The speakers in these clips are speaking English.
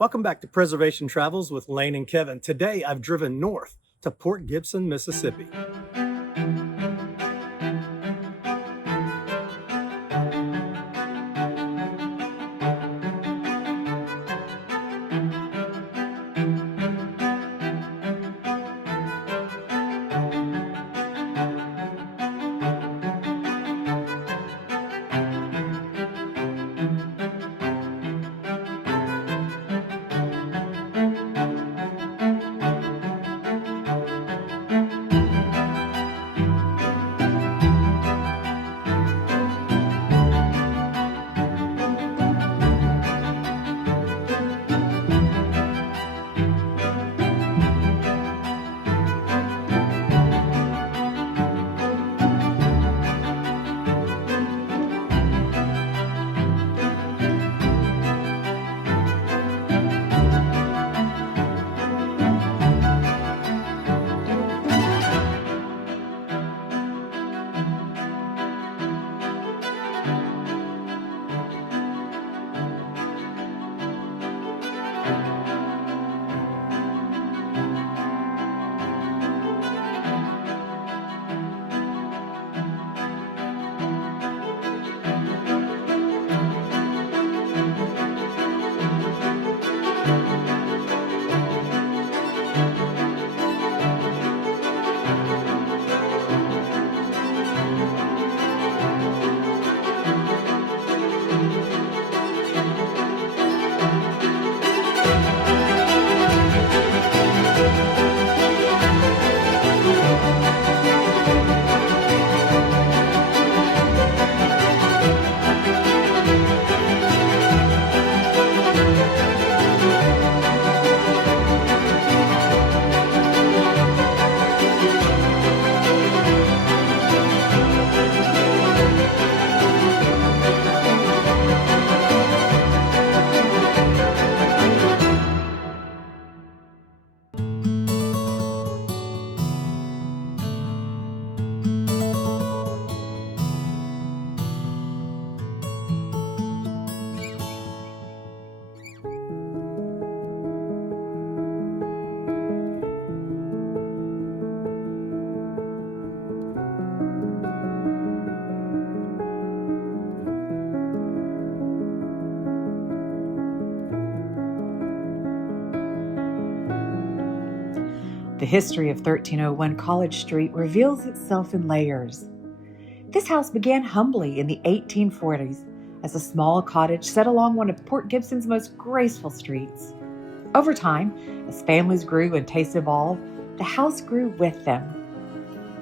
Welcome back to Preservation Travels with Lane and Kevin. Today I've driven north to Port Gibson, Mississippi. The history of 1301 College Street reveals itself in layers. This house began humbly in the 1840s as a small cottage set along one of Port Gibson's most graceful streets. Over time, as families grew and tastes evolved, the house grew with them.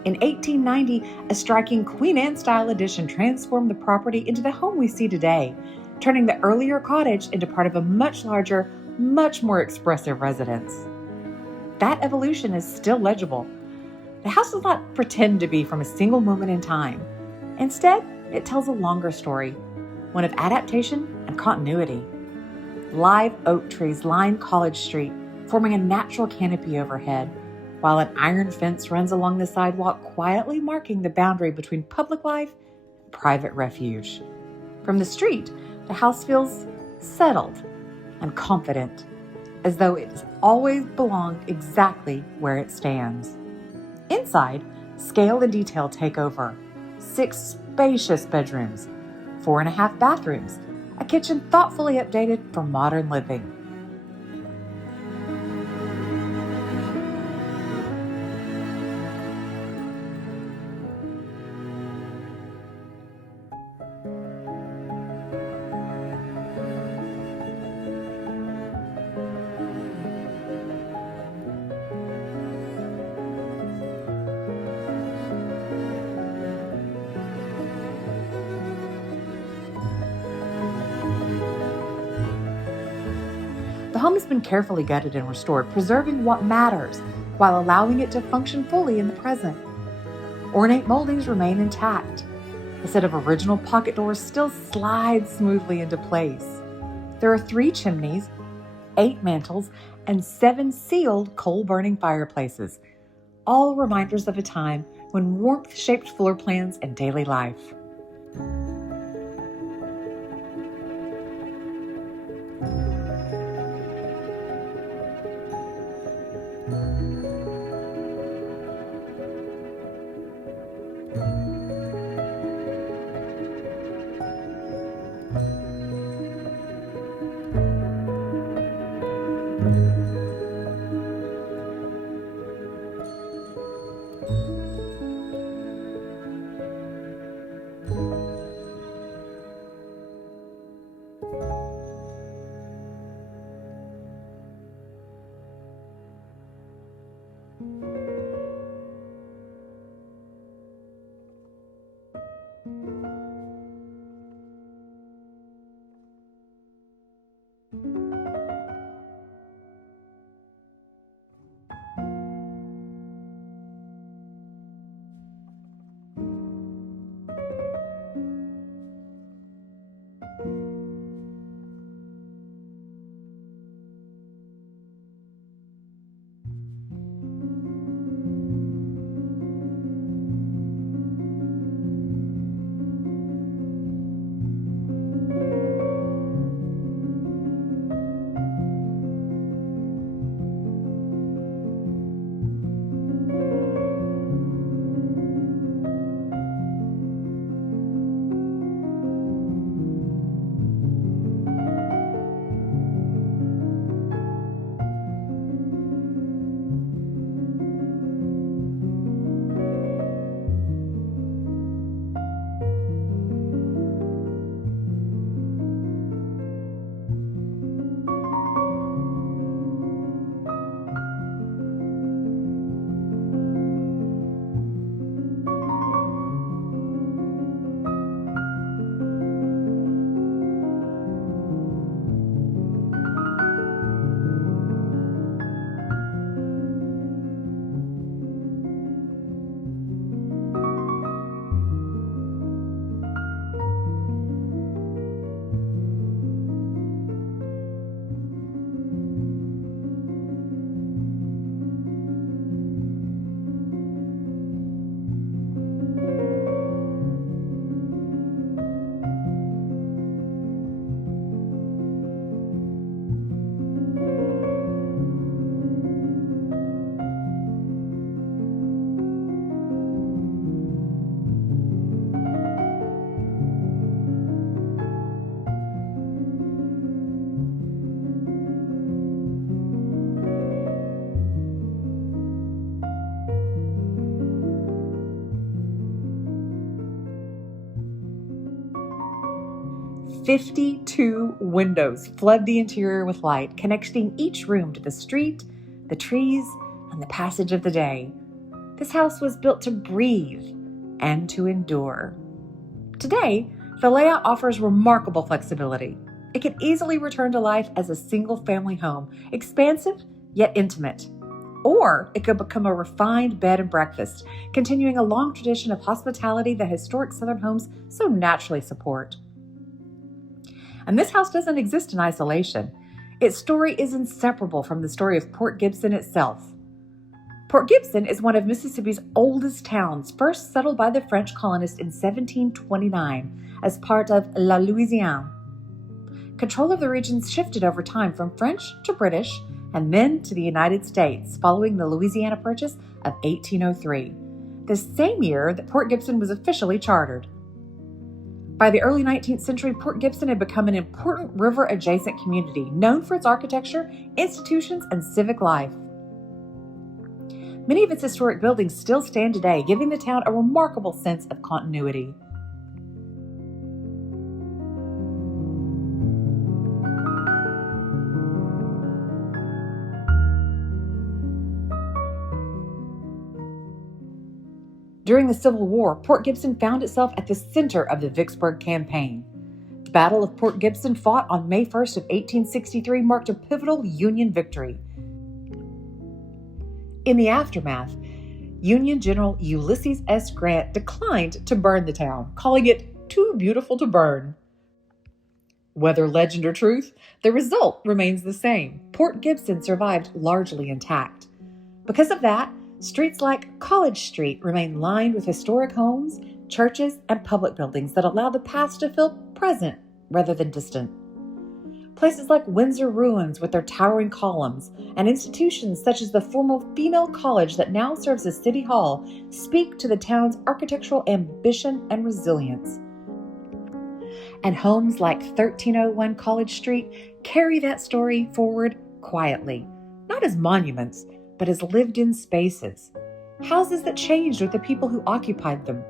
In 1890, a striking Queen Anne-style addition transformed the property into the home we see today, turning the earlier cottage into part of a much larger, much more expressive residence. That evolution is still legible. The house does not pretend to be from a single moment in time. Instead, it tells a longer story, one of adaptation and continuity. Live oak trees line College Street, forming a natural canopy overhead, while an iron fence runs along the sidewalk, quietly marking the boundary between public life and private refuge. From the street, the house feels settled and confident, as though it's always belonged exactly where it stands. Inside, scale and detail take over. 6 spacious bedrooms, 4.5 bathrooms, a kitchen thoughtfully updated for modern living. The home has been carefully gutted and restored, preserving what matters while allowing it to function fully in the present. Ornate moldings remain intact. A set of original pocket doors still slides smoothly into place. There are 3 chimneys, 8 mantels, and 7 sealed coal-burning fireplaces, all reminders of a time when warmth shaped floor plans and daily life. 52 windows flood the interior with light, connecting each room to the street, the trees, and the passage of the day. This house was built to breathe and to endure. Today, the layout offers remarkable flexibility. It can easily return to life as a single-family home, expansive yet intimate. Or it could become a refined bed and breakfast, continuing a long tradition of hospitality that historic Southern homes so naturally support. And this house doesn't exist in isolation. Its story is inseparable from the story of Port Gibson itself. Port Gibson is one of Mississippi's oldest towns, first settled by the French colonists in 1729 as part of La Louisiane. Control of the region shifted over time from French to British and then to the United States following the Louisiana Purchase of 1803, the same year that Port Gibson was officially chartered. By the early 19th century, Port Gibson had become an important river-adjacent community known for its architecture, institutions, and civic life. Many of its historic buildings still stand today, giving the town a remarkable sense of continuity. During the Civil War, Port Gibson found itself at the center of the Vicksburg Campaign. The Battle of Port Gibson, fought on May 1st of 1863, marked a pivotal Union victory. In the aftermath, Union General Ulysses S. Grant declined to burn the town, calling it too beautiful to burn. Whether legend or truth, the result remains the same. Port Gibson survived largely intact. Because of that, streets like College Street remain lined with historic homes, churches, and public buildings that allow the past to feel present rather than distant. Places like Windsor Ruins with their towering columns and institutions such as the former female college that now serves as City Hall speak to the town's architectural ambition and resilience. And homes like 1301 College Street carry that story forward quietly, not as monuments, but as lived-in spaces. Houses that changed with the people who occupied them.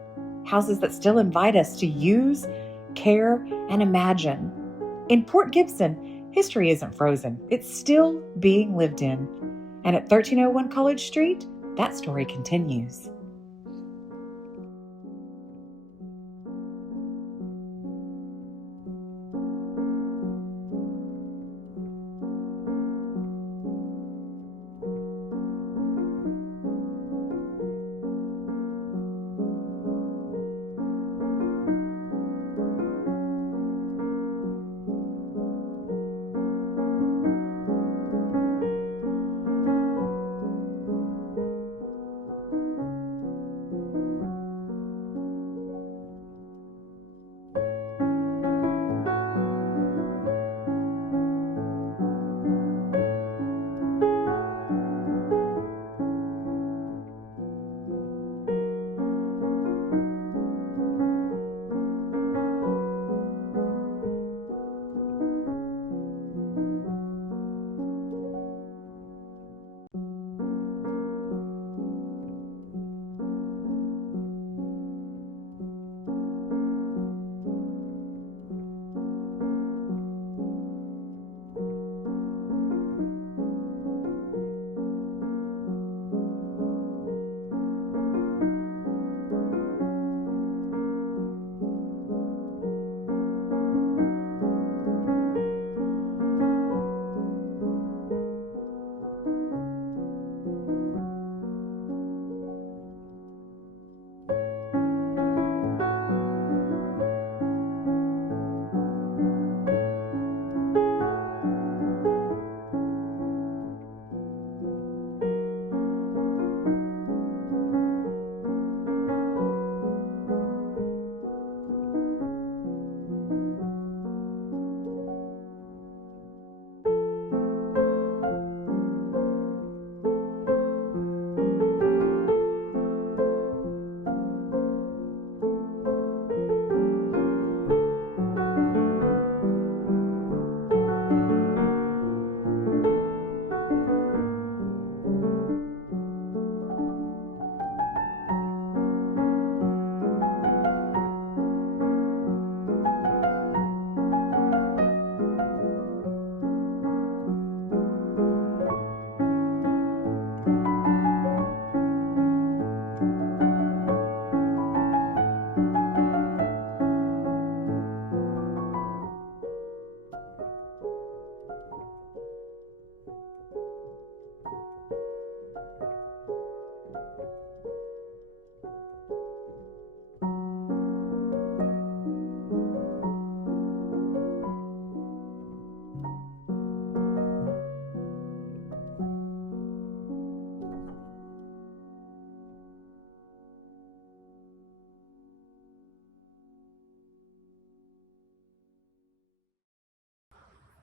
Houses that still invite us to use, care, and imagine. In Port Gibson, history isn't frozen. It's still being lived in. And at 1301 College Street, that story continues.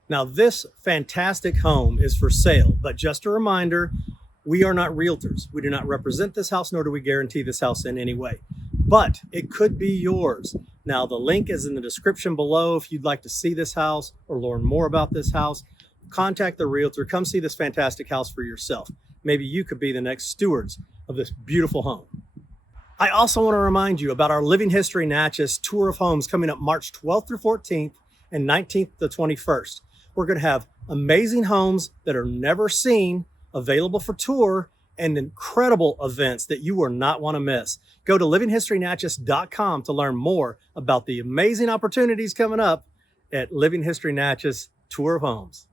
Now, this fantastic home is for sale, but just a reminder, we are not realtors. We do not represent this house, nor do we guarantee this house in any way, but it could be yours. Now, the link is in the description below. If you'd like to see this house or learn more about this house, contact the realtor. Come see this fantastic house for yourself. Maybe you could be the next stewards of this beautiful home. I also want to remind you about our Living History Natchez tour of homes coming up March 12th through 14th and 19th to 21st. We're going to have amazing homes that are never seen available for tour and incredible events that you will not want to miss. Go to livinghistorynatchez.com to learn more about the amazing opportunities coming up at Living History Natchez Tour of Homes.